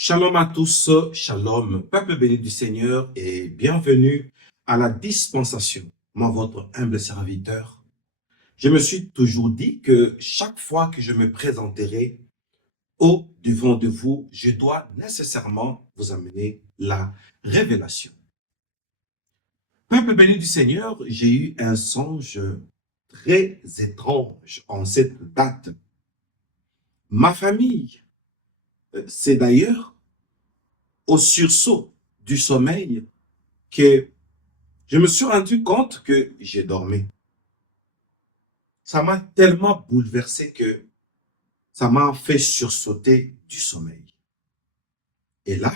Shalom à tous, shalom, peuple béni du Seigneur et bienvenue à la dispensation. Moi, votre humble serviteur, je me suis toujours dit que chaque fois que je me présenterai au devant de vous, je dois nécessairement vous amener la révélation. Peuple béni du Seigneur, j'ai eu un songe très étrange en cette date. Ma famille, c'est d'ailleurs au sursaut du sommeil que je me suis rendu compte que j'ai dormi. Ça m'a tellement bouleversé que ça m'a fait sursauter du sommeil. Et là,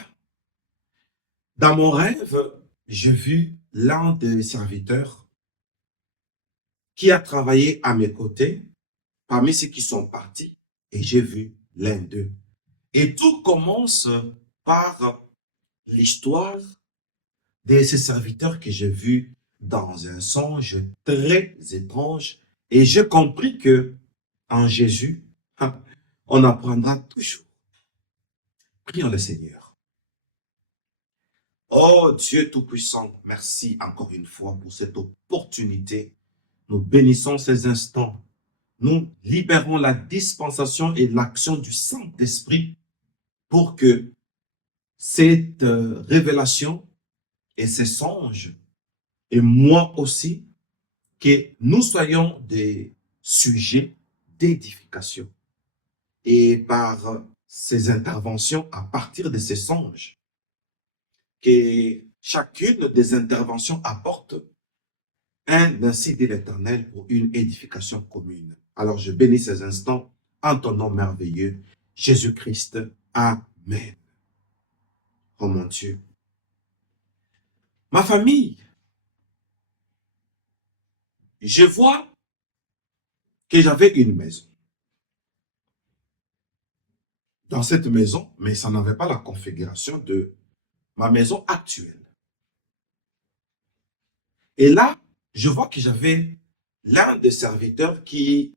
dans mon rêve, j'ai vu l'un des serviteurs qui a travaillé à mes côtés, parmi ceux qui sont partis, et j'ai vu l'un d'eux. Et tout commence par l'histoire de ces serviteurs que j'ai vus dans un songe très étrange. Et j'ai compris que en Jésus, on apprendra toujours. Prions le Seigneur. Oh Dieu Tout-Puissant, merci encore une fois pour cette opportunité. Nous bénissons ces instants. Nous libérons la dispensation et l'action du Saint-Esprit pour que cette révélation et ces songes, et moi aussi, que nous soyons des sujets d'édification. Et par ces interventions, à partir de ces songes, que chacune des interventions apporte un ainsi dit l'Éternel pour une édification commune. Alors je bénis ces instants en ton nom merveilleux, Jésus-Christ. Amen. Oh mon Dieu. Ma famille, je vois que j'avais une maison. Dans cette maison, mais ça n'avait pas la configuration de ma maison actuelle. Et là, je vois que j'avais l'un des serviteurs qui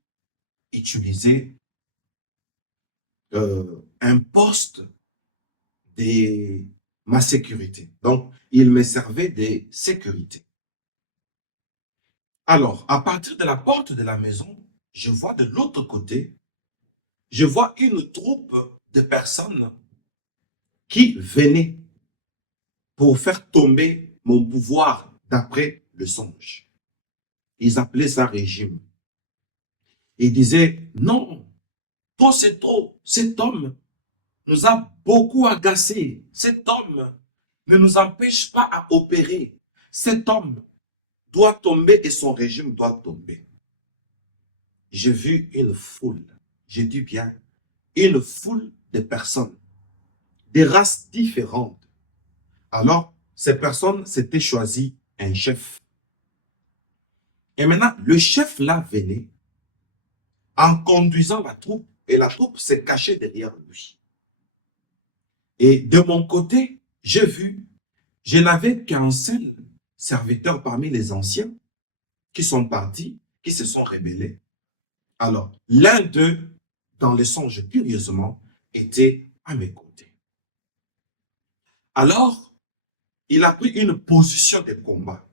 utilisait un poste de ma sécurité. Donc, il me servait de sécurité. Alors, à partir de la porte de la maison, je vois de l'autre côté, je vois une troupe de personnes qui venaient pour faire tomber mon pouvoir d'après le songe. Ils appelaient ça régime. Ils disaient, non, toi c'est trop, cet homme nous a beaucoup agacés. Cet homme ne nous empêche pas à opérer. Cet homme doit tomber et son régime doit tomber. J'ai vu une foule, j'ai dit bien, une foule de personnes, des races différentes. Alors, ces personnes s'étaient choisies un chef. Et maintenant, le chef là venait en conduisant la troupe et la troupe s'est cachée derrière lui. Et de mon côté, j'ai vu, je n'avais qu'un seul serviteur parmi les anciens qui sont partis, qui se sont rebellés. Alors, l'un d'eux, dans le songe, curieusement, était à mes côtés. Alors, il a pris une position de combat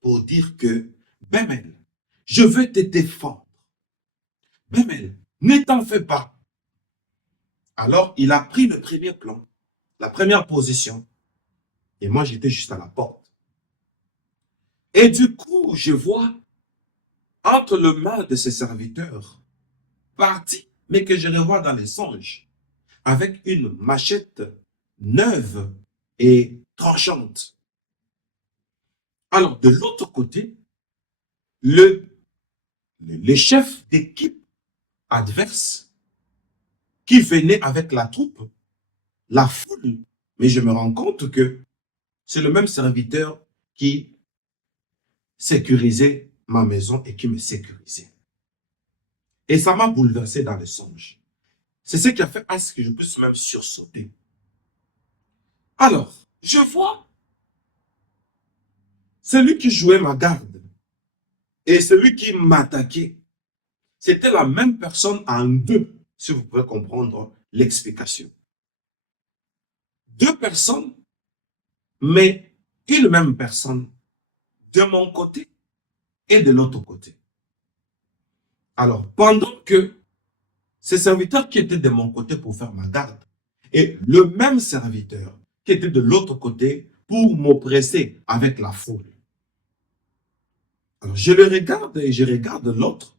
pour dire que, Bemel, je veux te défendre. Bemel, ne t'en fais pas. Alors, il a pris le premier plan, la première position, et moi, j'étais juste à la porte. Et du coup, je vois entre les mains de ses serviteurs, parti, mais que je revois dans les songes, avec une machette neuve et tranchante. Alors, de l'autre côté, le chef d'équipe adverse qui venait avec la troupe, la foule, mais je me rends compte que c'est le même serviteur qui sécurisait ma maison et qui me sécurisait. Et ça m'a bouleversé dans les songes. C'est ce qui a fait à ce que je puisse même sursauter. Alors, je vois celui qui jouait ma garde et celui qui m'attaquait. C'était la même personne en deux, si vous pouvez comprendre l'explication. deux personnes, mais une même personne de mon côté et de l'autre côté. Alors, pendant que ces serviteurs qui étaient de mon côté pour faire ma garde et le même serviteur qui était de l'autre côté pour m'oppresser avec la foule. Alors, je le regarde et je regarde l'autre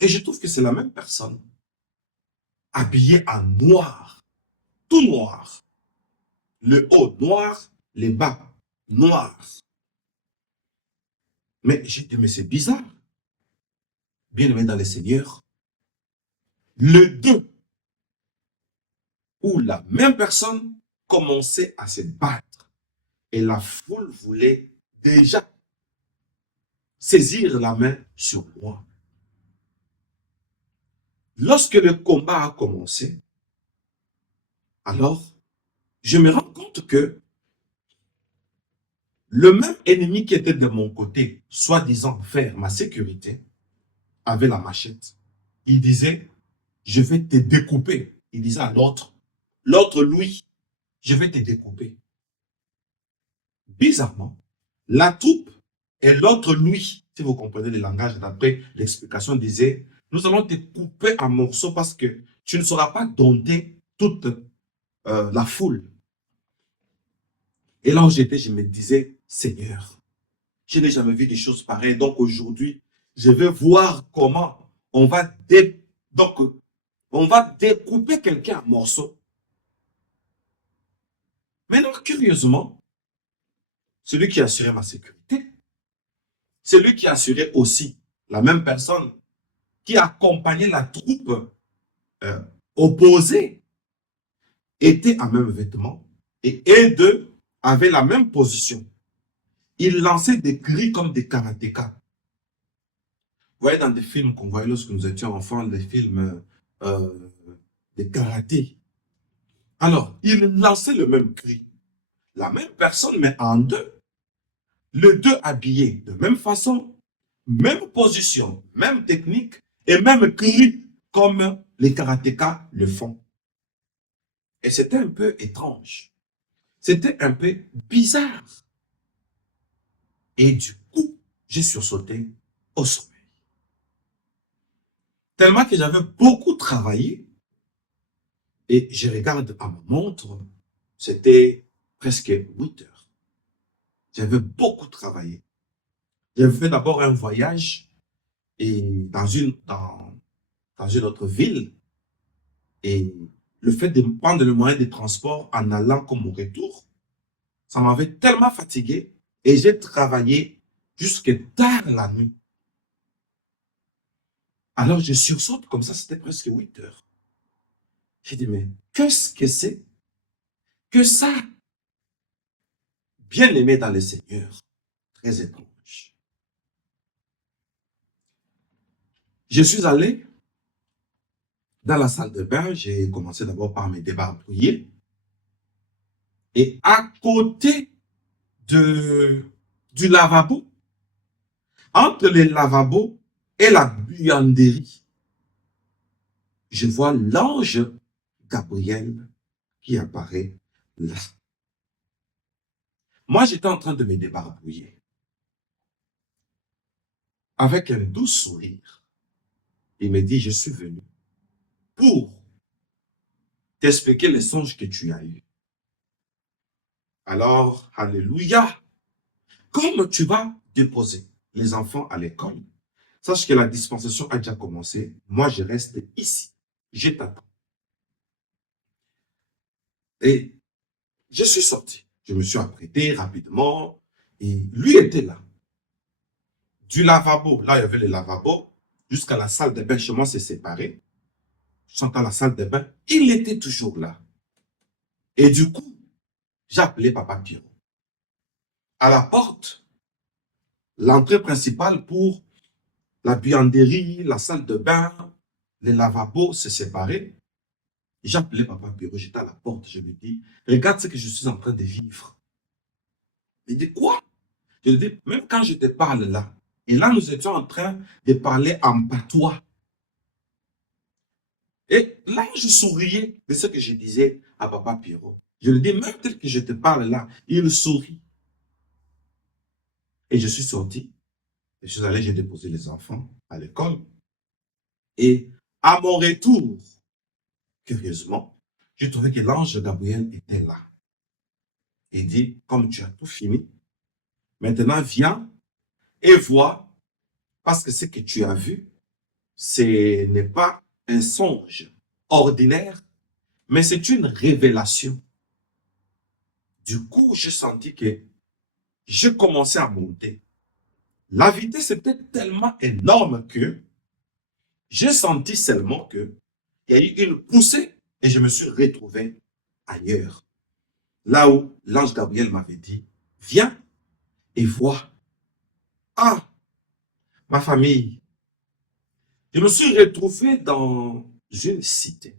et je trouve que c'est la même personne, habillée en noir, tout noir. Le haut noir, les bas noirs. Mais j'ai dit, mais c'est bizarre. Bien aimé dans le Seigneur, le deux où la même personne commençait à se battre et la foule voulait déjà saisir la main sur moi. Lorsque le combat a commencé, alors je me rends compte que le même ennemi qui était de mon côté, soi-disant faire ma sécurité, avait la machette. Il disait, je vais te découper. Il disait à l'autre, Louis, je vais te découper. Bizarrement, la troupe et l'autre Louis, si vous comprenez le langage d'après l'explication, disait, nous allons te couper en morceaux parce que tu ne sauras pas dompter toute la foule. Et là où j'étais, je me disais, Seigneur, je n'ai jamais vu des choses pareilles. Donc aujourd'hui, je vais voir comment on va, on va découper quelqu'un en morceaux. Maintenant, curieusement, celui qui assurait ma sécurité, celui qui assurait aussi la même personne qui accompagnait la troupe opposée, était en même vêtement et deux avaient la même position. Ils lançaient des cris comme des karatékas. Vous voyez dans des films qu'on voyait lorsque nous étions enfants, des films de karaté. Alors, ils lançaient le même cri. La même personne, mais en deux. Les deux habillés de même façon, même position, même technique et même cri comme les karatékas le font. Et c'était un peu étrange. C'était un peu bizarre. Et du coup, j'ai sursauté au sommeil. Tellement que j'avais beaucoup travaillé. Et je regarde à ma montre, c'était presque 8 heures. J'avais beaucoup travaillé. J'avais fait d'abord un voyage et dans une autre ville. Et le fait de prendre le moyen de transport en allant comme au retour, ça m'avait tellement fatigué et j'ai travaillé jusque tard la nuit. Alors je sursaute comme ça, c'était presque 8 heures. J'ai dit, mais qu'est-ce que c'est que ça? Bien aimé dans le Seigneur, très étrange. Je suis allé dans la salle de bain, j'ai commencé d'abord par me débarbouiller. Et à côté du lavabo, entre le lavabo et la buanderie, je vois l'ange Gabriel qui apparaît là. Moi, j'étais en train de me débarbouiller avec un doux sourire. Il me dit, je suis venu pour t'expliquer les songes que tu as eus. Alors, alléluia, comme tu vas déposer les enfants à l'école, sache que la dispensation a déjà commencé. Moi, je reste ici. Je t'attends. Et je suis sorti. Je me suis apprêté rapidement. Et lui était là. Du lavabo, là, il y avait le lavabo, jusqu'à la salle de bain. Chez moi, c'est séparé. Je suis dans la salle de bain. Il était toujours là. Et du coup, j'ai appelé Papa Pierrot. À la porte, l'entrée principale pour la buanderie, la salle de bain, les lavabos, c'est séparé. J'ai appelé Papa Pierrot, j'étais à la porte, je lui dis, regarde ce que je suis en train de vivre. Il dit, quoi? Je lui dis, même quand je te parle là, et là nous étions en train de parler en patois. Et là, je souriais de ce que je disais à Papa Pierrot. Je lui dis, même tel que je te parle là, il sourit. Et je suis sorti. Je suis allé, j'ai déposé les enfants à l'école. Et à mon retour, curieusement, j'ai trouvé que l'ange Gabriel était là. Il dit, comme tu as tout fini, maintenant viens et vois, parce que ce que tu as vu, ce n'est pas un songe ordinaire, mais c'est une révélation. Du coup, j'ai senti que je commençais à monter. La vitesse était tellement énorme que j'ai senti seulement que il y a eu une poussée et je me suis retrouvé ailleurs. Là où l'ange Gabriel m'avait dit, viens et vois. Ah, ma famille. Je me suis retrouvé dans une cité.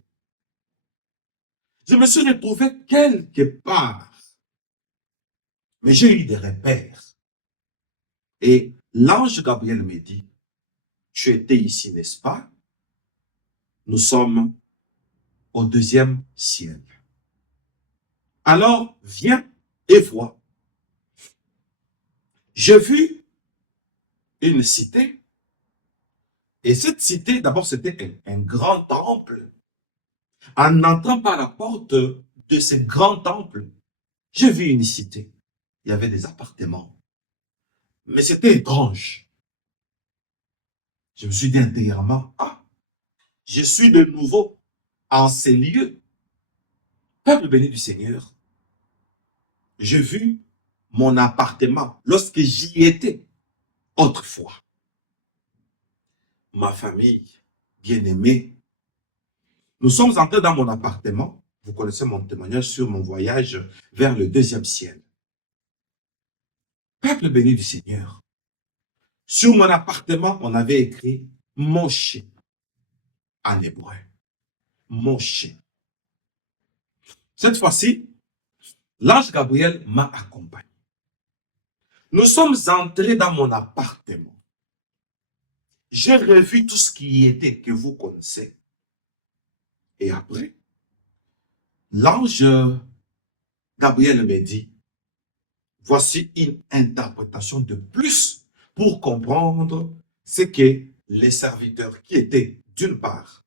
Je me suis retrouvé quelque part. Mais j'ai eu des repères. Et l'ange Gabriel me dit, tu étais ici, n'est-ce pas? Nous sommes au deuxième ciel. Alors, viens et vois. J'ai vu une cité. Et cette cité, d'abord, c'était un grand temple. En entrant par la porte de ce grand temple, j'ai vu une cité. Il y avait des appartements. Mais c'était étrange. Je me suis dit intérieurement, ah, je suis de nouveau en ces lieux. Peuple béni du Seigneur, j'ai vu mon appartement lorsque j'y étais autrefois. Ma famille bien-aimée, nous sommes entrés dans mon appartement. Vous connaissez mon témoignage sur mon voyage vers le deuxième ciel. Peuple béni du Seigneur, sur mon appartement, on avait écrit Moshe en hébreu. Moshe. Cette fois-ci, l'ange Gabriel m'a accompagné. Nous sommes entrés dans mon appartement. J'ai revu tout ce qui y était que vous connaissez. Et après, l'ange Gabriel me dit, voici une interprétation de plus pour comprendre ce que les serviteurs qui étaient d'une part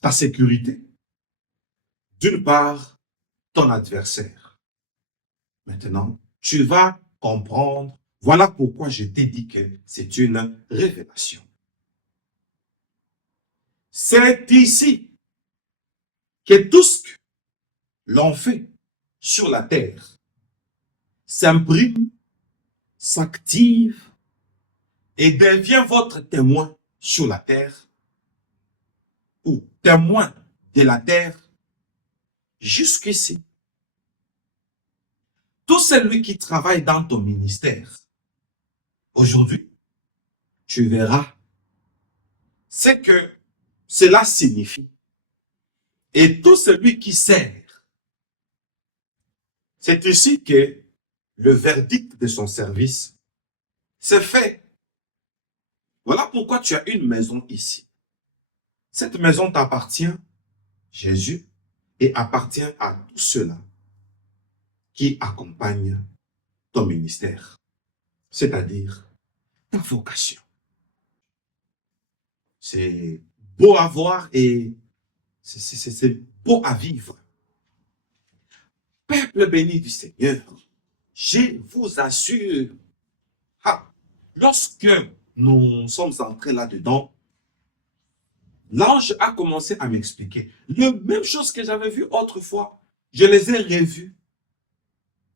ta sécurité, d'une part ton adversaire. Maintenant, tu vas comprendre. Voilà pourquoi je t'ai dit que c'est une révélation. C'est ici que tout ce que l'on fait sur la terre s'imprime, s'active et devient votre témoin sur la terre ou témoin de la terre jusqu'ici. Tout celui qui travaille dans ton ministère, aujourd'hui, tu verras ce que cela signifie. Et tout celui qui sert, c'est ici que le verdict de son service s'est fait. Voilà pourquoi tu as une maison ici. Cette maison t'appartient, Jésus, et appartient à tous ceux-là qui accompagnent ton ministère, c'est-à-dire ta vocation. C'est beau à voir et c'est beau à vivre. Peuple béni du Seigneur, je vous assure, lorsque nous sommes entrés là-dedans, l'ange a commencé à m'expliquer les mêmes choses que j'avais vues autrefois. Je les ai revues.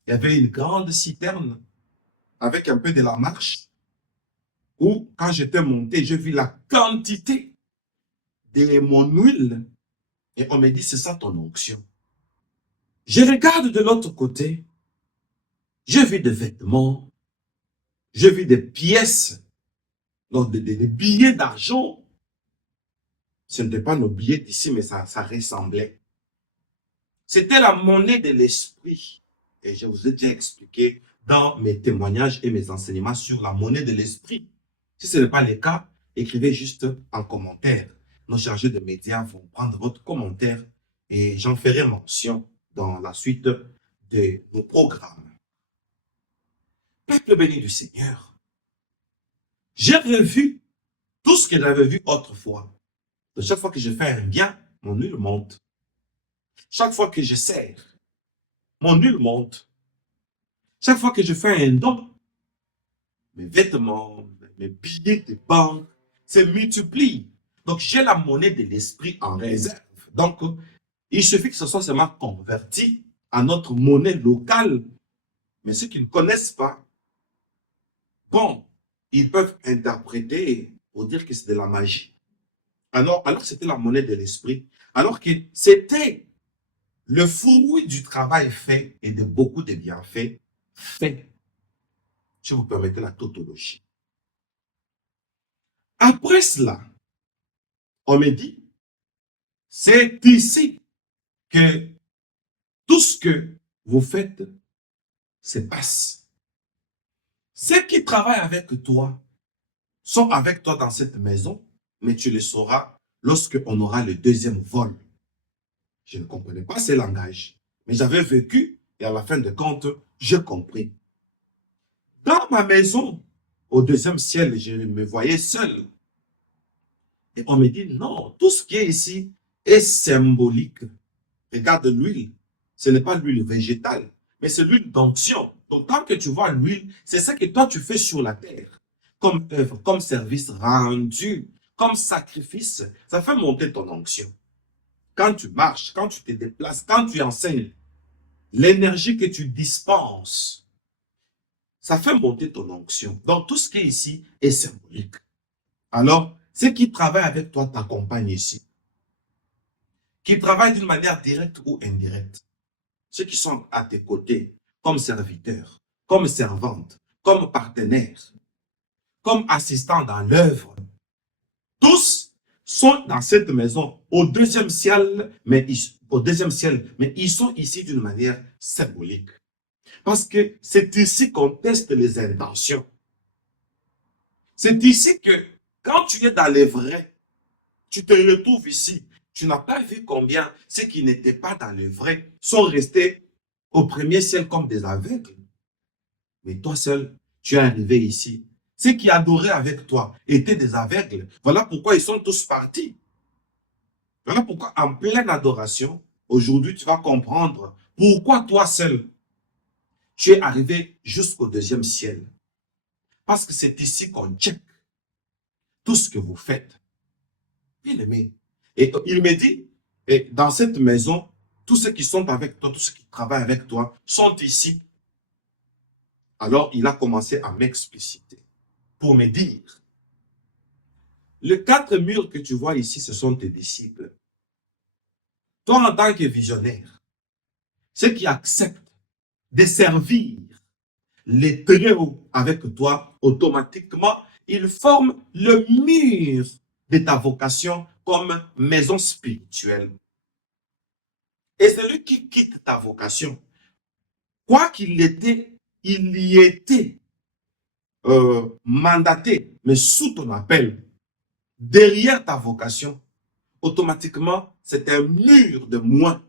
Il y avait une grande citerne avec un peu de la marche où, quand j'étais monté, j'ai vu la quantité de mon huile et on me dit, c'est ça ton onction. Je regarde de l'autre côté, j'ai vu des vêtements, j'ai vu des pièces, donc des billets d'argent. Ce n'était pas nos billets d'ici, mais ça ressemblait. C'était la monnaie de l'esprit. Et je vous ai déjà expliqué dans mes témoignages et mes enseignements sur la monnaie de l'esprit. Si ce n'est pas le cas, écrivez juste en commentaire. Nos chargés de médias vont prendre votre commentaire et j'en ferai mention dans la suite de nos programmes. Peuple béni du Seigneur, j'ai revu tout ce que j'avais vu autrefois. De chaque fois que je fais un bien, mon huile monte. Chaque fois que je sers, mon huile monte. Chaque fois que je fais un don, mes vêtements, mes billets de banque se multiplient. Donc, j'ai la monnaie de l'esprit en réserve. Donc, il suffit que ce soit seulement converti à notre monnaie locale. Mais ceux qui ne connaissent pas, bon, ils peuvent interpréter pour dire que c'est de la magie. Alors c'était la monnaie de l'esprit. Alors que c'était le fruit du travail fait et de beaucoup de bienfaits faits. Si vous permettez la tautologie. Après cela, on me dit, c'est ici que tout ce que vous faites se passe. Ceux qui travaillent avec toi sont avec toi dans cette maison, mais tu le sauras lorsqu'on aura le deuxième vol. Je ne comprenais pas ces langages, mais j'avais vécu et à la fin de compte, j'ai compris. Dans ma maison, au deuxième ciel, je me voyais seul. Et on me dit, non, tout ce qui est ici est symbolique. Regarde l'huile. Ce n'est pas l'huile végétale, mais c'est l'huile d'onction. Donc, tant que tu vois l'huile, c'est ça que toi, tu fais sur la terre. Comme œuvre, comme service rendu, comme sacrifice. Ça fait monter ton onction. Quand tu marches, quand tu te déplaces, quand tu enseignes, l'énergie que tu dispenses, ça fait monter ton onction. Donc, tout ce qui est ici est symbolique. Alors, ceux qui travaillent avec toi t'accompagnent ici. Qui travaillent d'une manière directe ou indirecte. Ceux qui sont à tes côtés, comme serviteurs, comme servantes, comme partenaires, comme assistants dans l'œuvre. Tous sont dans cette maison au deuxième ciel, mais ils sont ici d'une manière symbolique. Parce que c'est ici qu'on teste les intentions. C'est ici que, quand tu es dans les vrais, tu te retrouves ici. Tu n'as pas vu combien ceux qui n'étaient pas dans le vrai sont restés au premier ciel comme des aveugles. Mais toi seul, tu es arrivé ici. Ceux qui adoraient avec toi étaient des aveugles. Voilà pourquoi ils sont tous partis. Voilà pourquoi en pleine adoration, aujourd'hui tu vas comprendre pourquoi toi seul, tu es arrivé jusqu'au deuxième ciel. Parce que c'est ici qu'on check tout ce que vous faites. Bien aimé. Et il me dit, et dans cette maison, tous ceux qui sont avec toi, tous ceux qui travaillent avec toi, sont ici. Alors, il a commencé à m'expliciter pour me dire, les 4 murs que tu vois ici, ce sont tes disciples. Toi, en tant que visionnaire, ceux qui acceptent de servir les très hauts avec toi, automatiquement, ils forment le mur de ta vocation comme maison spirituelle. Et celui qui quitte ta vocation, quoi qu'il était, il y était mandaté, mais sous ton appel, derrière ta vocation, automatiquement, c'est un mur de moins.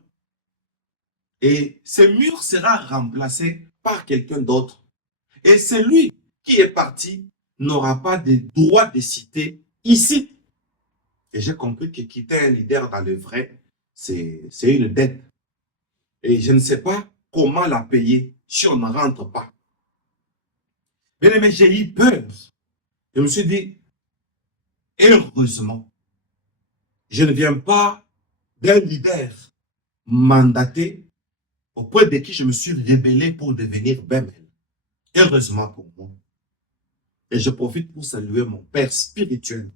Et ce mur sera remplacé par quelqu'un d'autre. Et celui qui est parti n'aura pas de droit de citer ici. Et j'ai compris que quitter un leader dans le vrai, c'est une dette. Et je ne sais pas comment la payer si on ne rentre pas. Mais j'ai eu peur. Je me suis dit, heureusement, je ne viens pas d'un leader mandaté auprès de qui je me suis rébellé pour devenir Bemel. Heureusement pour moi. Et je profite pour saluer mon père spirituel,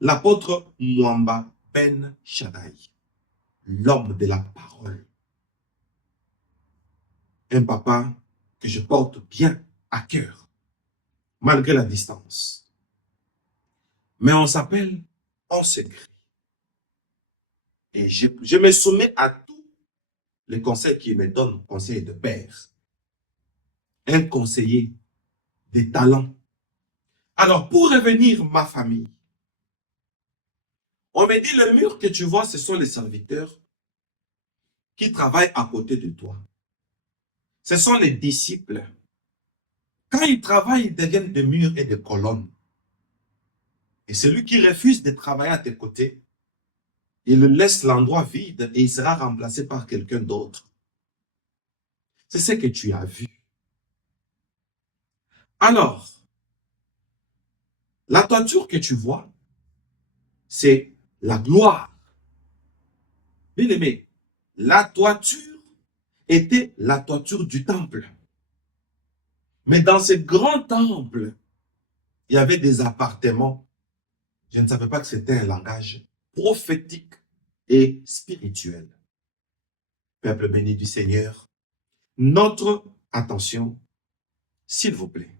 l'apôtre Mwamba Ben Shaddai, l'homme de la parole. Un papa que je porte bien à cœur, malgré la distance. Mais on s'appelle en secret. Et je me soumets à tous les conseils qu'il me donne, conseil de père. Un conseiller des talents. Alors, pour revenir ma famille, on me dit le mur que tu vois, ce sont les serviteurs. qui travaillent à côté de toi. Ce sont les disciples. Quand ils travaillent, ils deviennent des murs et des colonnes. Et celui qui refuse de travailler à tes côtés, il laisse l'endroit vide et il sera remplacé par quelqu'un d'autre. C'est ce que tu as vu. Alors, la toiture que tu vois, c'est la gloire. Bien aimé, la toiture était la toiture du temple. Mais dans ce grand temple, il y avait des appartements. Je ne savais pas que c'était un langage prophétique et spirituel. Peuple béni du Seigneur, notre attention, s'il vous plaît.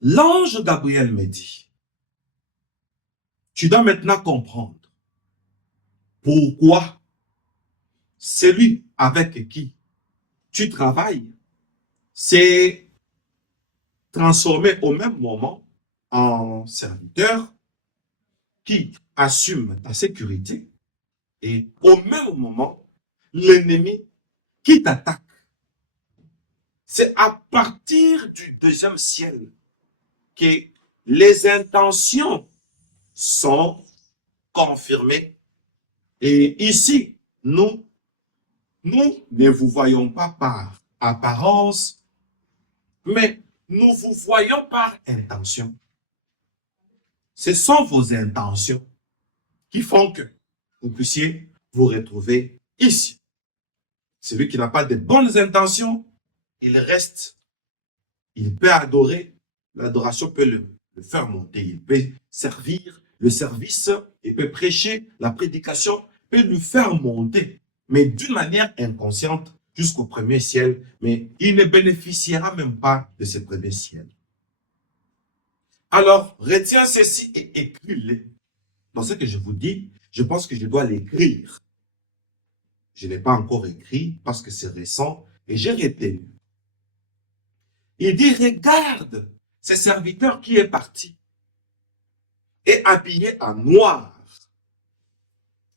L'ange Gabriel me dit, tu dois maintenant comprendre pourquoi celui avec qui tu travailles s'est transformé au même moment en serviteur qui assume ta sécurité et au même moment, l'ennemi qui t'attaque. C'est à partir du deuxième ciel que les intentions sont confirmées. Et ici, nous ne vous voyons pas par apparence, mais nous vous voyons par intention. Ce sont vos intentions qui font que vous puissiez vous retrouver ici. Celui qui n'a pas de bonnes intentions, il reste, il peut adorer, l'adoration peut le faire monter, il peut servir, le service, il peut prêcher, la prédication peut lui faire monter, mais d'une manière inconsciente jusqu'au premier ciel, mais il ne bénéficiera même pas de ce premier ciel. Alors, retiens ceci et écris-le. Dans ce que je vous dis, je pense que je dois l'écrire. Je n'ai pas encore écrit parce que c'est récent et j'ai retenu. Il dit, regarde, ce serviteur qui est parti est habillé en noir.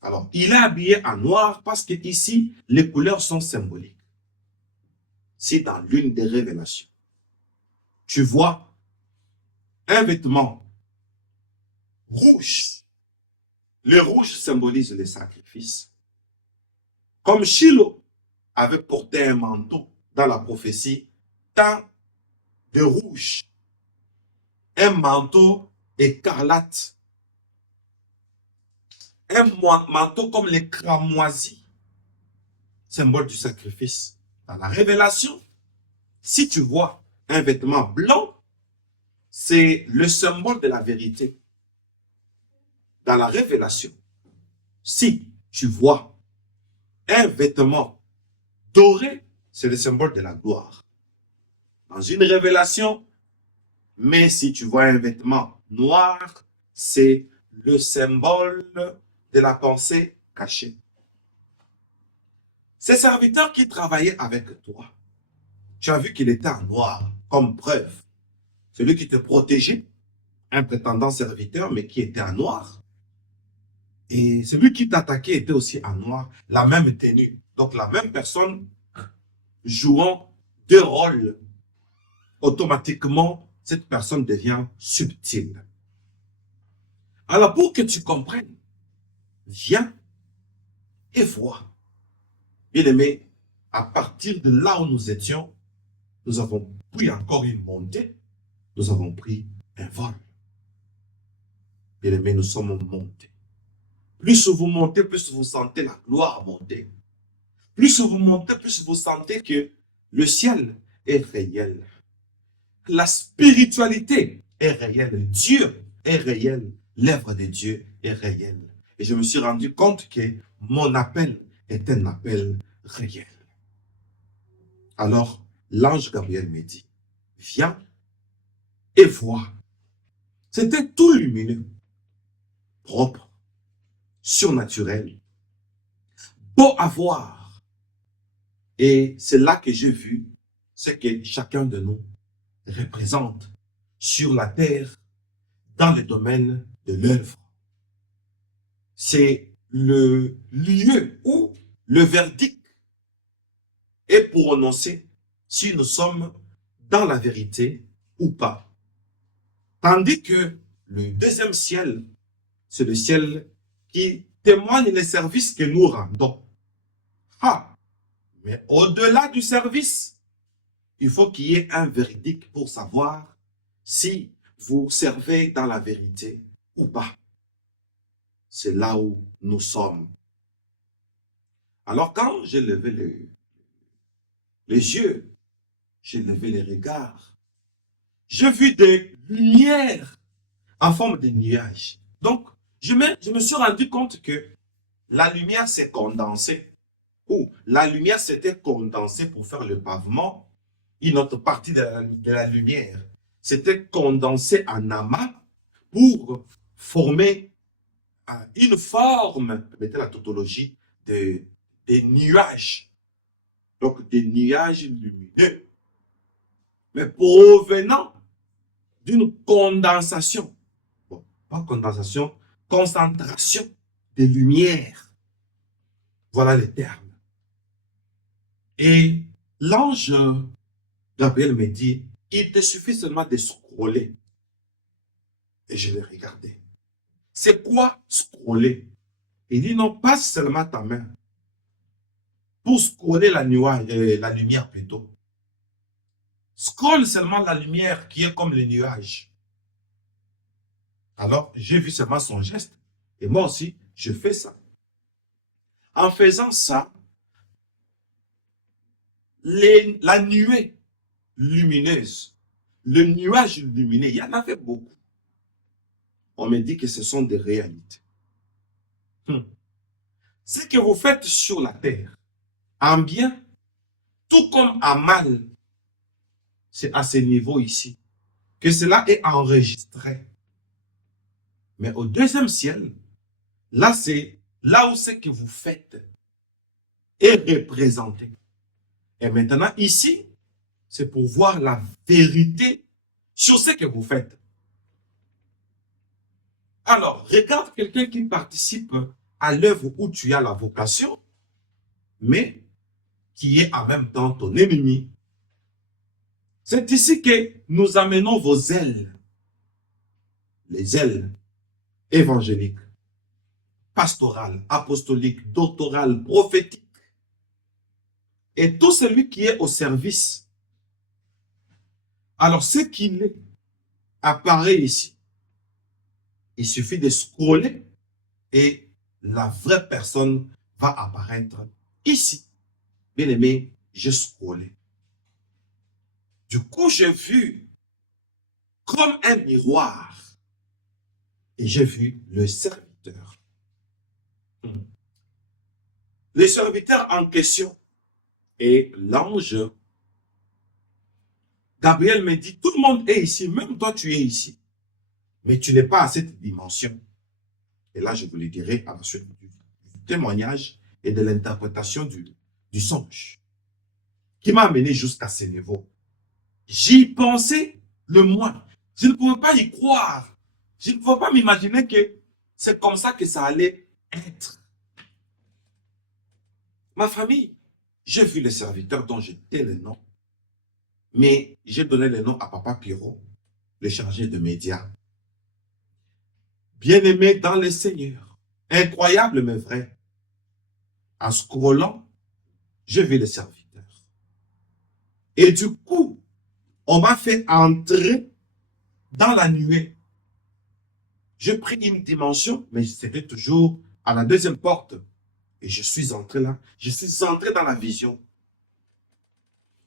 Alors, il est habillé en noir parce que ici, les couleurs sont symboliques. C'est dans l'une des révélations. Tu vois un vêtement rouge. Le rouge symbolise le sacrifice. Comme Shiloh avait porté un manteau dans la prophétie, teint de rouge, un manteau écarlate, un manteau comme les cramoisis, symbole du sacrifice. Dans la révélation, si tu vois un vêtement blanc, c'est le symbole de la vérité. Dans la révélation, si tu vois un vêtement doré, c'est le symbole de la gloire. Dans une révélation, mais si tu vois un vêtement noir, c'est le symbole de la pensée cachée. Ces serviteurs qui travaillaient avec toi, tu as vu qu'il était en noir, comme preuve. Celui qui te protégeait, un prétendant serviteur, mais qui était en noir. Et celui qui t'attaquait était aussi en noir, la même tenue. Donc la même personne jouant deux rôles. Automatiquement, cette personne devient subtile. Alors pour que tu comprennes, viens et vois. Bien aimé, à partir de là où nous étions, nous avons pris encore une montée, nous avons pris un vol. Bien aimé, nous sommes montés. Plus vous montez, plus vous sentez la gloire monter. Plus vous montez, plus vous sentez que le ciel est réel. La spiritualité est réelle. Dieu est réel. L'œuvre de Dieu est réelle. Et je me suis rendu compte que mon appel est un appel réel. Alors, l'ange Gabriel me dit, viens et vois. C'était tout lumineux, propre, surnaturel, beau à voir. Et c'est là que j'ai vu ce que chacun de nous représente sur la terre dans le domaine de l'œuvre. C'est le lieu où le verdict est prononcé si nous sommes dans la vérité ou pas. Tandis que le deuxième ciel, c'est le ciel qui témoigne les services que nous rendons. Ah, mais au-delà du service, il faut qu'il y ait un verdict pour savoir si vous servez dans la vérité ou pas. C'est là où nous sommes. Alors quand j'ai levé les yeux, j'ai levé les regards, j'ai vu des lumières en forme de nuages. Donc, je me suis rendu compte que la lumière s'est condensée, ou la lumière s'était condensée pour faire le pavement. Une autre partie de la lumière s'était condensée en amas pour former une forme, mettez la tautologie, des nuages. Donc, des nuages lumineux, mais provenant d'une condensation. Bon, pas condensation, concentration de lumière. Voilà les termes. Et l'ange Gabriel me dit, il te suffit seulement de scroller. Et je l'ai regardé. C'est quoi scroller? Il dit, non, passe seulement ta main pour scroller la lumière plutôt. Scrolle seulement la lumière qui est comme les nuages. Alors, j'ai vu seulement son geste. Et moi aussi, je fais ça. En faisant ça, la nuée lumineuse, le nuage lumineux, il y en avait beaucoup. On me dit que ce sont des réalités. Ce que vous faites sur la terre, en bien, tout comme en mal, c'est à ce niveau ici que cela est enregistré. Mais au deuxième ciel, là, c'est là où ce que vous faites est représenté. Et maintenant, ici, c'est pour voir la vérité sur ce que vous faites. Alors, regarde quelqu'un qui participe à l'œuvre où tu as la vocation, mais qui est en même temps ton ennemi. C'est ici que nous amenons vos ailes, les ailes évangéliques, pastorales, apostoliques, doctorales, prophétiques, et tout celui qui est au service. Alors, ce qu'il est apparaît ici. Il suffit de scroller et la vraie personne va apparaître ici. Bien aimé, j'ai scrollé. Du coup, j'ai vu comme un miroir et j'ai vu le serviteur. Le serviteur en question et l'ange. Gabriel me dit, tout le monde est ici, même toi tu es ici. Mais tu n'es pas à cette dimension. Et là, je vous le dirai à la suite du témoignage et de l'interprétation du songe qui m'a amené jusqu'à ce niveau. J'y pensais le moins. Je ne pouvais pas y croire. Je ne pouvais pas m'imaginer que c'est comme ça que ça allait être. Ma famille, j'ai vu les serviteurs dont j'étais le nom, mais j'ai donné le nom à Papa Pierrot, le chargé de médias. Bien-aimé dans le Seigneur, incroyable mais vrai. En scrollant, j'ai vu les serviteurs. Et du coup, on m'a fait entrer dans la nuée. J'ai pris une dimension, mais c'était toujours à la deuxième porte. Et je suis entré là. Je suis entré dans la vision.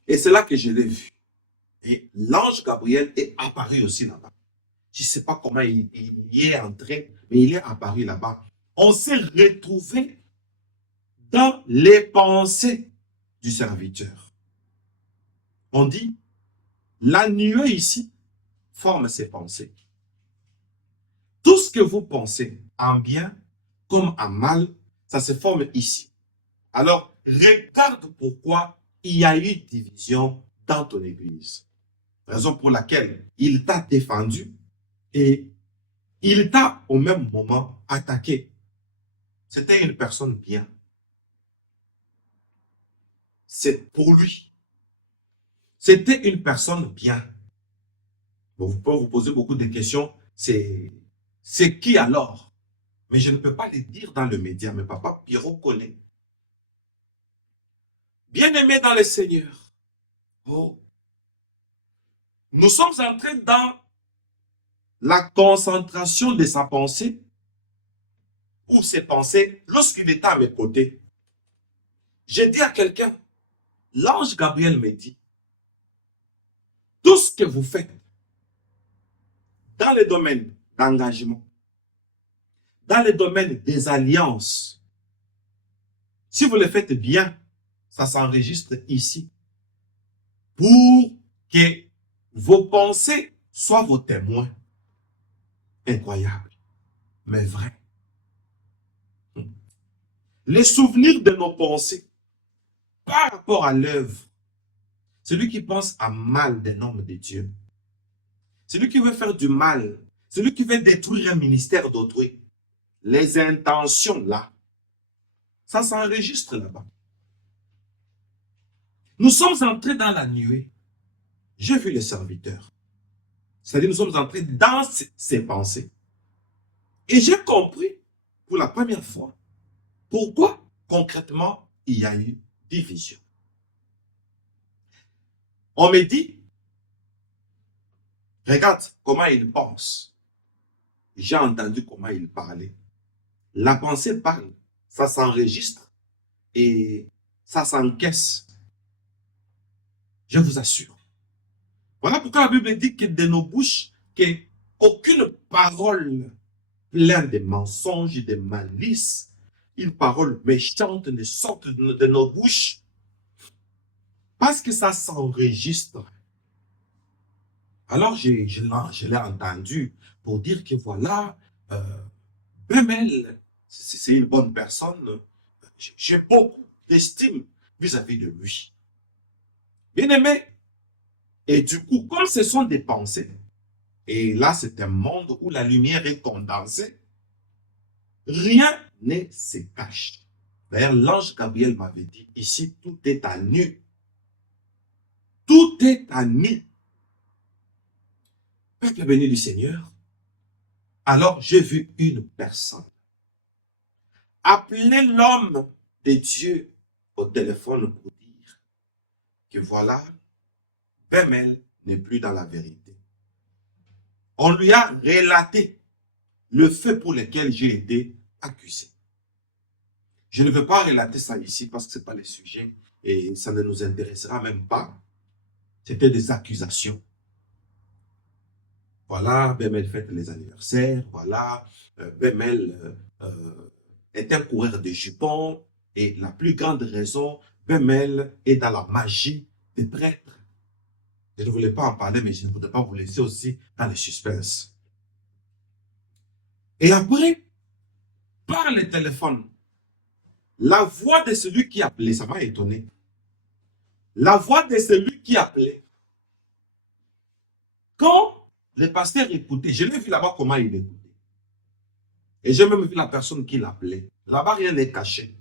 Et c'est là que je l'ai vu. Et l'ange Gabriel est apparu aussi là-bas. Je ne sais pas comment il y est entré, mais il est apparu là-bas. On s'est retrouvé dans les pensées du serviteur. On dit, la nuée ici forme ses pensées. Tout ce que vous pensez en bien comme en mal, ça se forme ici. Alors, regarde pourquoi il y a eu division dans ton église. Raison pour laquelle il t'a défendu et il t'a au même moment attaqué. C'était une personne bien. C'est pour lui. C'était une personne bien. Bon, vous pouvez vous poser beaucoup de questions. C'est qui alors? Mais je ne peux pas les dire dans le média. Mais papa Pierrot connaît. Bien-aimé dans le Seigneur. Oh. Nous sommes entrés dans la concentration de sa pensée ou ses pensées lorsqu'il était à mes côtés. J'ai dit à quelqu'un, l'ange Gabriel me dit, tout ce que vous faites dans le domaine d'engagement, dans le domaine des alliances, si vous le faites bien, ça s'enregistre ici pour que vos pensées soient vos témoins. Incroyable, mais vrai. Les souvenirs de nos pensées par rapport à l'œuvre, celui qui pense à mal des normes de Dieu, celui qui veut faire du mal, celui qui veut détruire un ministère d'autrui, les intentions là, ça s'enregistre là-bas. Nous sommes entrés dans la nuée. J'ai vu les serviteurs. C'est-à-dire nous sommes entrés dans ses pensées. Et j'ai compris pour la première fois pourquoi concrètement il y a eu division. On me dit, regarde comment il pense. J'ai entendu comment il parlait. La pensée parle, ça s'enregistre et ça s'encaisse. Je vous assure. Voilà pourquoi la Bible dit que de nos bouches, qu'aucune parole pleine de mensonges et de malice, une parole méchante ne sorte de nos bouches, parce que ça s'enregistre. Alors, je l'ai entendu pour dire que voilà, Bemel, c'est une bonne personne. J'ai beaucoup d'estime vis-à-vis de lui. Bien aimé. Et du coup, comme ce sont des pensées, et là, c'est un monde où la lumière est condensée, rien ne se cache. D'ailleurs, l'ange Gabriel m'avait dit, ici, tout est à nu. Tout est à nu. Peuple béni du Seigneur. Alors, j'ai vu une personne appeler l'homme de Dieu au téléphone pour dire que voilà, Bemel n'est plus dans la vérité. On lui a relaté le fait pour lequel j'ai été accusé. Je ne veux pas relater ça ici parce que ce n'est pas le sujet et ça ne nous intéressera même pas. C'était des accusations. Voilà, Bemel fête les anniversaires. Voilà, Bemel est un coureur de jupons. Et la plus grande raison, Bemel est dans la magie des prêtres. Je ne voulais pas en parler, mais je ne voudrais pas vous laisser aussi dans le suspense. Et après, par le téléphone, la voix de celui qui appelait, ça m'a étonné. La voix de celui qui appelait, quand le pasteur écoutait, je l'ai vu là-bas comment il écoutait. Et j'ai même vu la personne qui l'appelait. Là-bas, rien n'est caché.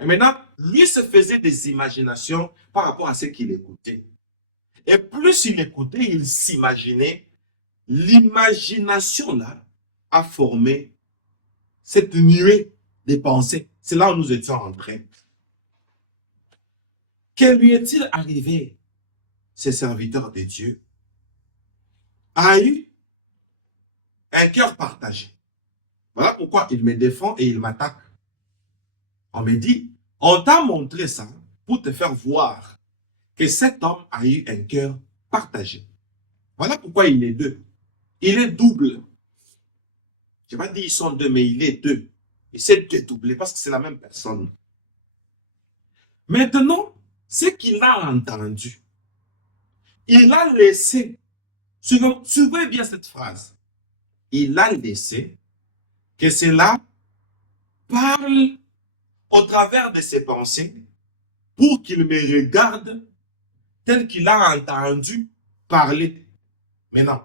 Et maintenant, lui se faisait des imaginations par rapport à ce qu'il écoutait. Et plus il écoutait, il s'imaginait. L'imagination là a formé cette nuée de pensées. C'est là où nous étions entrés. Que lui est-il arrivé, ces serviteurs de Dieu, a eu un cœur partagé. Voilà pourquoi il me défend et il m'attaque. On me dit, on t'a montré ça pour te faire voir que cet homme a eu un cœur partagé. Voilà pourquoi il est deux. Il est double. Je ne vais pas dire ils sont deux, mais il est deux. Il s'est dédoublé parce que c'est la même personne. Maintenant, ce qu'il a entendu, il a laissé, suivez bien cette phrase, il a laissé que cela parle au travers de ses pensées pour qu'il me regarde tel qu'il a entendu parler. Mais non,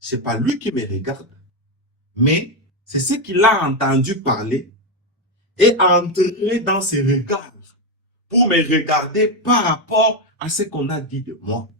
ce n'est pas lui qui me regarde, mais c'est ce qu'il a entendu parler et entrer dans ses regards pour me regarder par rapport à ce qu'on a dit de moi.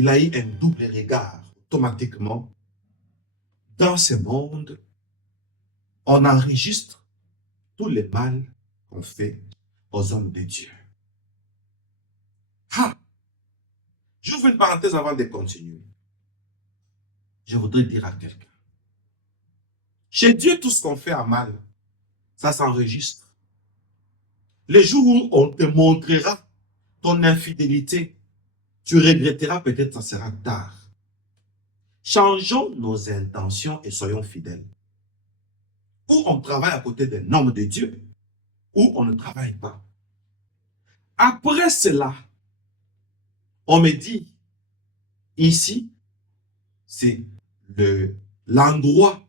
Il a eu un double regard automatiquement. Dans ce monde, on enregistre tout le mal qu'on fait aux hommes de Dieu. Ah! J'ouvre une parenthèse avant de continuer. Je voudrais dire à quelqu'un. Chez Dieu, tout ce qu'on fait à mal, ça s'enregistre. Les jours où on te montrera ton infidélité, tu regretteras peut-être, ça sera tard. Changeons nos intentions et soyons fidèles. Ou on travaille à côté d'un homme de Dieu, ou on ne travaille pas. Après cela, on me dit, ici, c'est l'endroit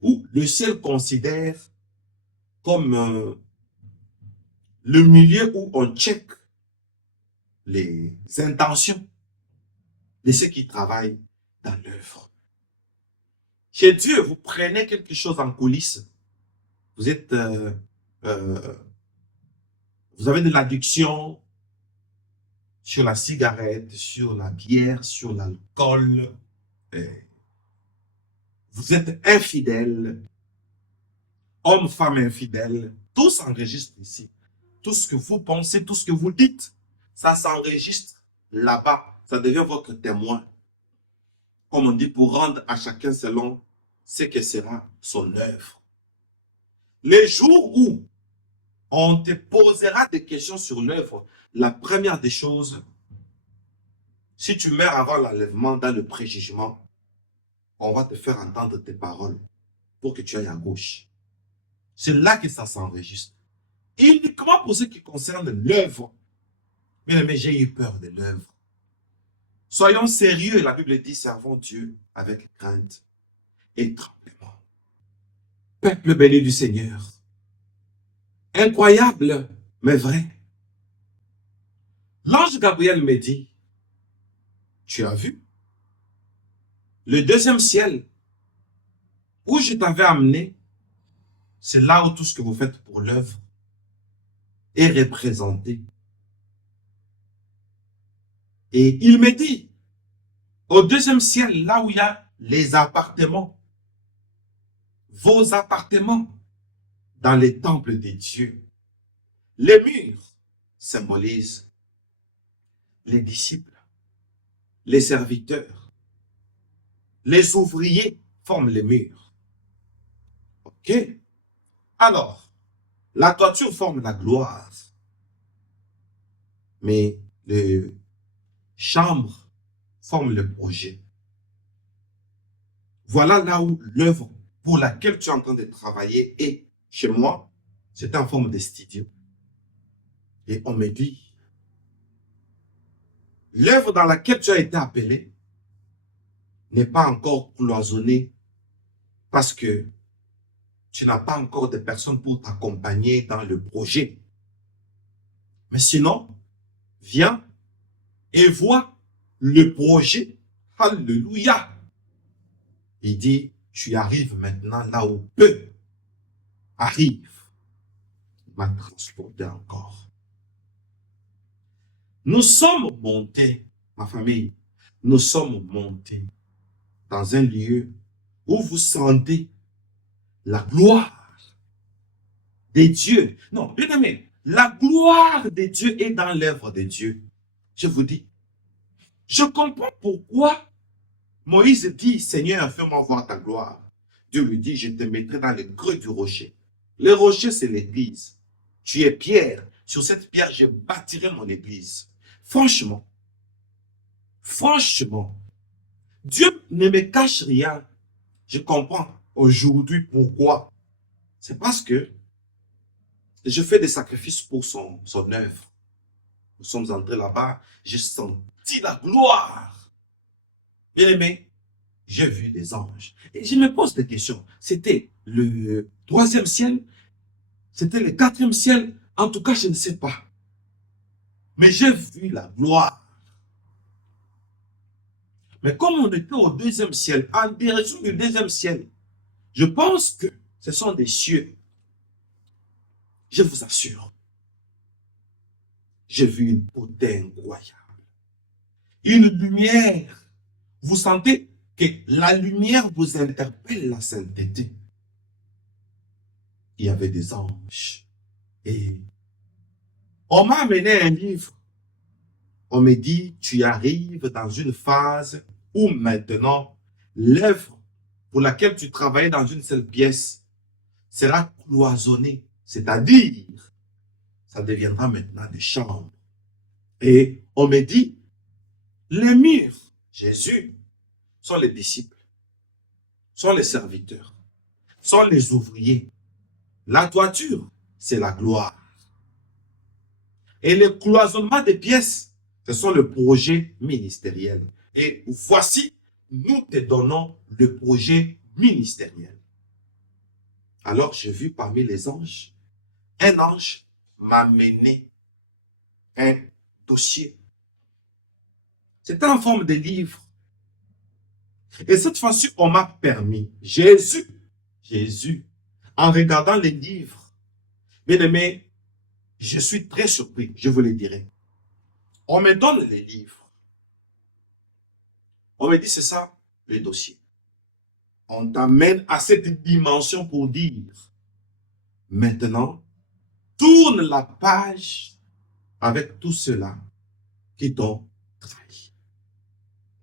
où le ciel considère comme le milieu où on check les intentions de ceux qui travaillent dans l'œuvre. Chez Dieu, vous prenez quelque chose en coulisses, vous êtes, vous avez de l'addiction sur la cigarette, sur la bière, sur l'alcool, vous êtes infidèle, homme, femme infidèle, tout s'enregistre ici. Tout ce que vous pensez, tout ce que vous dites, ça s'enregistre là-bas. Ça devient votre témoin. Comme on dit, pour rendre à chacun selon ce que sera son œuvre. Les jours où on te posera des questions sur l'œuvre, la première des choses, si tu meurs avant l'enlèvement dans le préjugement, on va te faire entendre tes paroles pour que tu ailles à gauche. C'est là que ça s'enregistre. Uniquement pour ce qui concerne l'œuvre. Mais j'ai eu peur de l'œuvre. Soyons sérieux, la Bible dit, servons Dieu avec crainte et tremblement. Peuple béni du Seigneur. Incroyable, mais vrai. L'ange Gabriel me dit, tu as vu le deuxième ciel où je t'avais amené, c'est là où tout ce que vous faites pour l'œuvre est représenté. Et il me dit, au deuxième ciel, là où il y a les appartements, vos appartements, dans les temples des dieux, les murs symbolisent les disciples, les serviteurs, les ouvriers forment les murs. Ok? Alors, la toiture forme la gloire, mais les chambres forment le projet. Voilà là où l'œuvre pour laquelle tu es en train de travailler est. Chez moi, c'est en forme de studio. Et on me dit, l'œuvre dans laquelle tu as été appelé n'est pas encore cloisonnée parce que tu n'as pas encore de personnes pour t'accompagner dans le projet. Mais sinon, viens et vois le projet. Alléluia. Il dit, tu arrives maintenant là où peu arrivent. Il m'a transporté encore. Nous sommes montés, ma famille, nous sommes montés dans un lieu où vous sentez la gloire des dieux. Non, bien aimé, la gloire de Dieu est dans l'œuvre de Dieu. Je vous dis, je comprends pourquoi Moïse dit, Seigneur, fais-moi voir ta gloire. Dieu lui dit, je te mettrai dans le creux du rocher. Le rocher, c'est l'église. Tu es pierre. Sur cette pierre, je bâtirai mon église. Franchement, Dieu ne me cache rien. Je comprends aujourd'hui pourquoi. C'est parce que je fais des sacrifices pour son œuvre. Nous sommes entrés là-bas, j'ai senti la gloire. Bien aimé, j'ai vu des anges. Et je me pose des questions. C'était le 3e ciel? C'était le 4e ciel? En tout cas, je ne sais pas. Mais j'ai vu la gloire. Mais comme on était au 2e ciel, en direction du 2e ciel, je pense que ce sont des cieux. Je vous assure. J'ai vu une beauté incroyable. Une lumière. Vous sentez que la lumière vous interpelle la sainteté. Il y avait des anges. Et on m'a amené un livre. On me dit, tu arrives dans une phase où maintenant, l'œuvre pour laquelle tu travaillais dans une seule pièce sera cloisonnée. C'est-à-dire, ça deviendra maintenant des chambres. Et on me dit, les murs, Jésus, sont les disciples, sont les serviteurs, sont les ouvriers. La toiture, c'est la gloire. Et le cloisonnement des pièces, ce sont le projet ministériel. Et voici, nous te donnons le projet ministériel. Alors, j'ai vu parmi les anges, un ange m'a mené un dossier. C'était en forme de livre. Et cette fois-ci, on m'a permis, Jésus, en regardant les livres, bien aimé, je suis très surpris, je vous le dirai. On me donne les livres. On me dit, c'est ça, le dossier. On t'amène à cette dimension pour dire, maintenant, tourne la page avec tout cela qui t'ont trahi.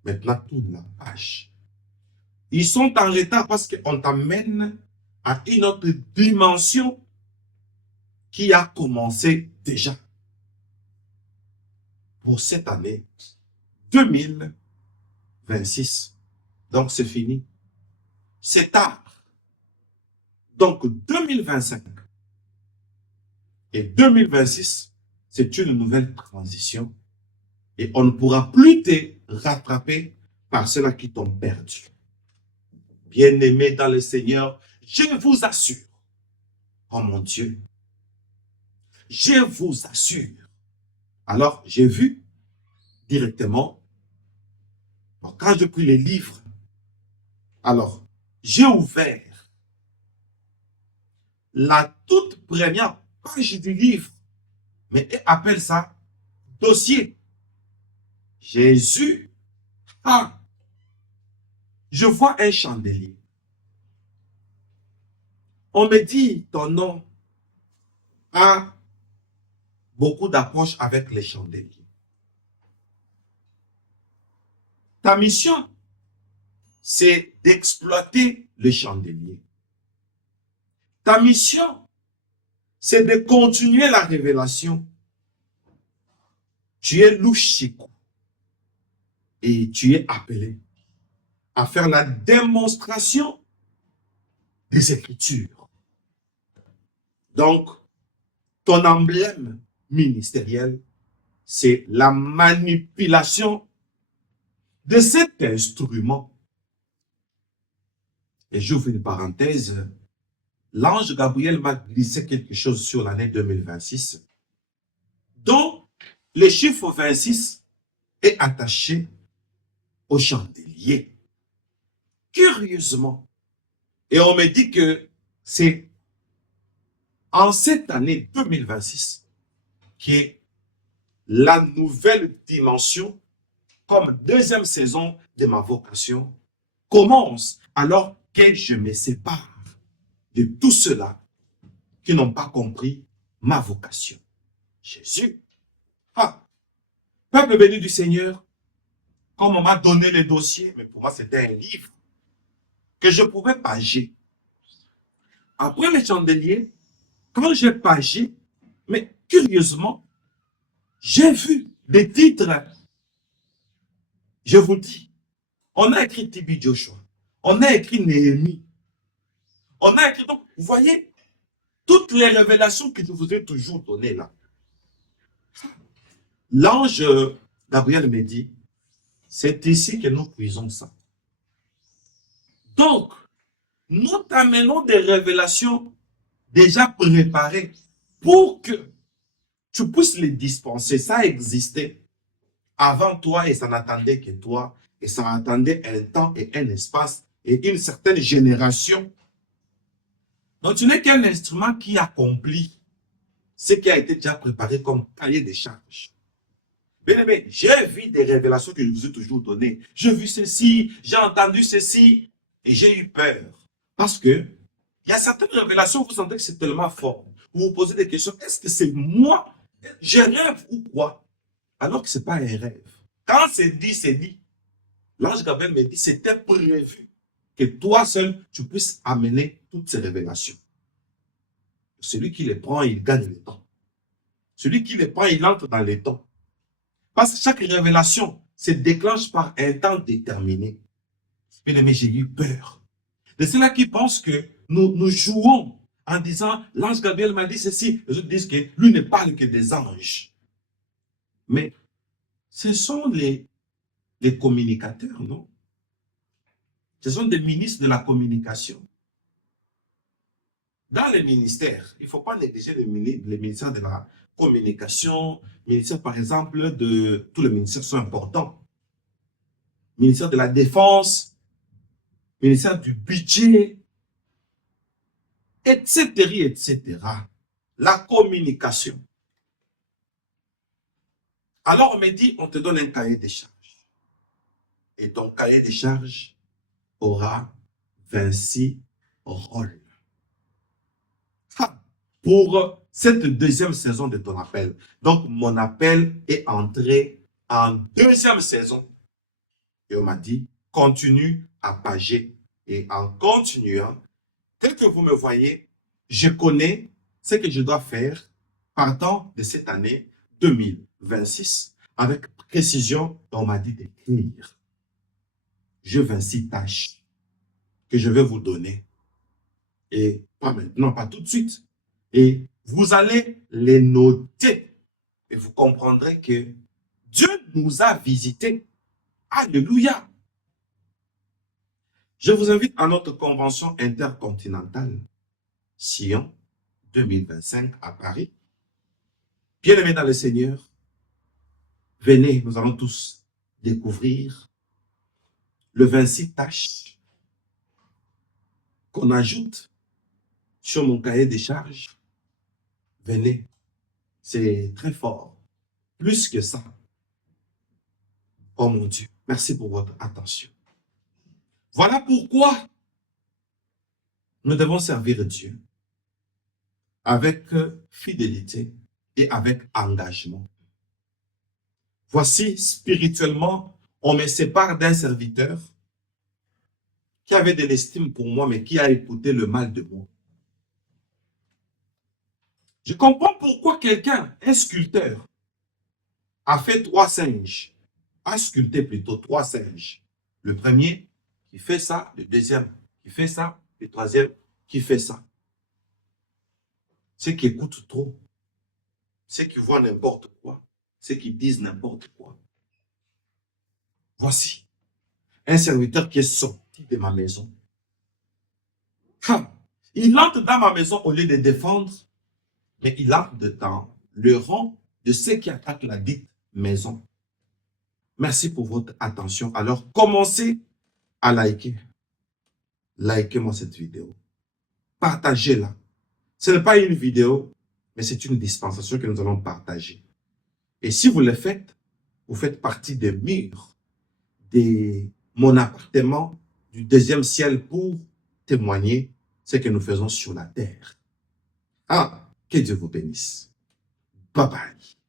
Maintenant, tourne la page. Ils sont en retard parce qu'on t'amène à une autre dimension qui a commencé déjà. Pour cette année 2026. Donc, c'est fini. C'est tard. Donc, 2025 et 2026, c'est une nouvelle transition. Et on ne pourra plus te rattraper par ceux-là qui t'ont perdu. Bien-aimés dans le Seigneur, je vous assure, oh mon Dieu, je vous assure. Alors, j'ai vu directement, quand j'ai pris les livres, alors, j'ai ouvert la toute première page du livre, mais elle appelle ça dossier. Jésus, je vois un chandelier. On me dit, ton nom a beaucoup d'approches avec les chandeliers. Ta mission, c'est d'exploiter le chandelier. Ta mission, c'est de continuer la révélation. Tu es louchico et tu es appelé à faire la démonstration des Écritures. Donc, ton emblème ministériel, c'est la manipulation de cet instrument. Et j'ouvre une parenthèse. L'ange Gabriel m'a glissé quelque chose sur l'année 2026, dont le chiffre 26 est attaché au chandelier. Curieusement. Et on me dit que c'est en cette année 2026 qui est la nouvelle dimension comme deuxième saison de ma vocation commence alors que je me sépare de tout cela qui n'ont pas compris ma vocation. Jésus. Ah, peuple béni du Seigneur, comme on m'a donné les dossiers, mais pour moi c'était un livre que je pouvais pager. Après les chandeliers, quand j'ai pagé, mais curieusement, j'ai vu des titres. Je vous dis, on a écrit Tibi Joshua, on a écrit Néhémie, on a écrit, donc, vous voyez, toutes les révélations que je vous ai toujours données là. L'ange Gabriel me dit, c'est ici que nous puisons ça. Donc, nous t'amenons des révélations déjà préparées pour que tu puisses les dispenser. Ça existait avant toi et ça n'attendait que toi. Et ça attendait un temps et un espace et une certaine génération. Donc, tu n'es qu'un instrument qui accomplit ce qui a été déjà préparé comme cahier des charges. Bien aimé, j'ai vu des révélations que je vous ai toujours données. J'ai vu ceci, j'ai entendu ceci et j'ai eu peur. Parce que il y a certaines révélations, vous sentez que c'est tellement fort. Vous vous posez des questions, est-ce que c'est moi? Je rêve ou quoi? Alors que ce n'est pas un rêve. Quand c'est dit, c'est dit. L'ange Gabriel me dit, c'était prévu que toi seul, tu puisses amener toutes ces révélations. Celui qui les prend, il gagne le temps. Celui qui les prend, il entre dans le temps. Parce que chaque révélation se déclenche par un temps déterminé. Mais j'ai eu peur. De ceux-là qui pensent que nous jouons en disant, l'ange Gabriel m'a dit ceci. Les autres disent que lui ne parle que des anges. Mais ce sont les communicateurs, non? Ce sont des ministres de la communication. Dans les ministères, il ne faut pas négliger les ministères de la communication, ministère par exemple de... Tous les ministères sont importants. Ministère de la Défense, ministère du Budget, etc., etc. La communication. Alors on me dit, on te donne un cahier des charges. Et ton cahier des charges aura 26 rôles. Pour cette deuxième saison de ton appel. Donc, mon appel est entré en deuxième saison. Et on m'a dit, continue à pager. Et en continuant, tel que vous me voyez, je connais ce que je dois faire partant de cette année 2026. Avec précision, on m'a dit d'écrire. J'ai 26 tâches que je vais vous donner. Et pas maintenant, pas tout de suite. Et vous allez les noter. Et vous comprendrez que Dieu nous a visités. Alléluia. Je vous invite à notre convention intercontinentale, Sion 2025 à Paris. Bien-aimés dans le Seigneur, venez, nous allons tous découvrir le 26 tâches qu'on ajoute sur mon cahier des charges. Venez, c'est très fort. Plus que ça. Oh mon Dieu, merci pour votre attention. Voilà pourquoi nous devons servir Dieu avec fidélité et avec engagement. Voici, spirituellement, on me sépare d'un serviteur qui avait de l'estime pour moi, mais qui a écouté le mal de moi. Je comprends pourquoi quelqu'un, un sculpteur, a fait 3 singes, a sculpté plutôt 3 singes. Le premier qui fait ça, le deuxième qui fait ça, le troisième qui fait ça. Ceux qui écoutent trop, ceux qui voient n'importe quoi, ceux qui disent n'importe quoi. Voici un serviteur qui est sorti de ma maison. Il entre dans ma maison au lieu de défendre, mais il entre dans le rang de ceux qui attaquent la dite maison. Merci pour votre attention. Alors, commencez à liker. Likez-moi cette vidéo. Partagez-la. Ce n'est pas une vidéo, mais c'est une dispensation que nous allons partager. Et si vous le faites, vous faites partie des murs de mon appartement du deuxième ciel pour témoigner ce que nous faisons sur la terre. Ah, que Dieu vous bénisse. Bye bye.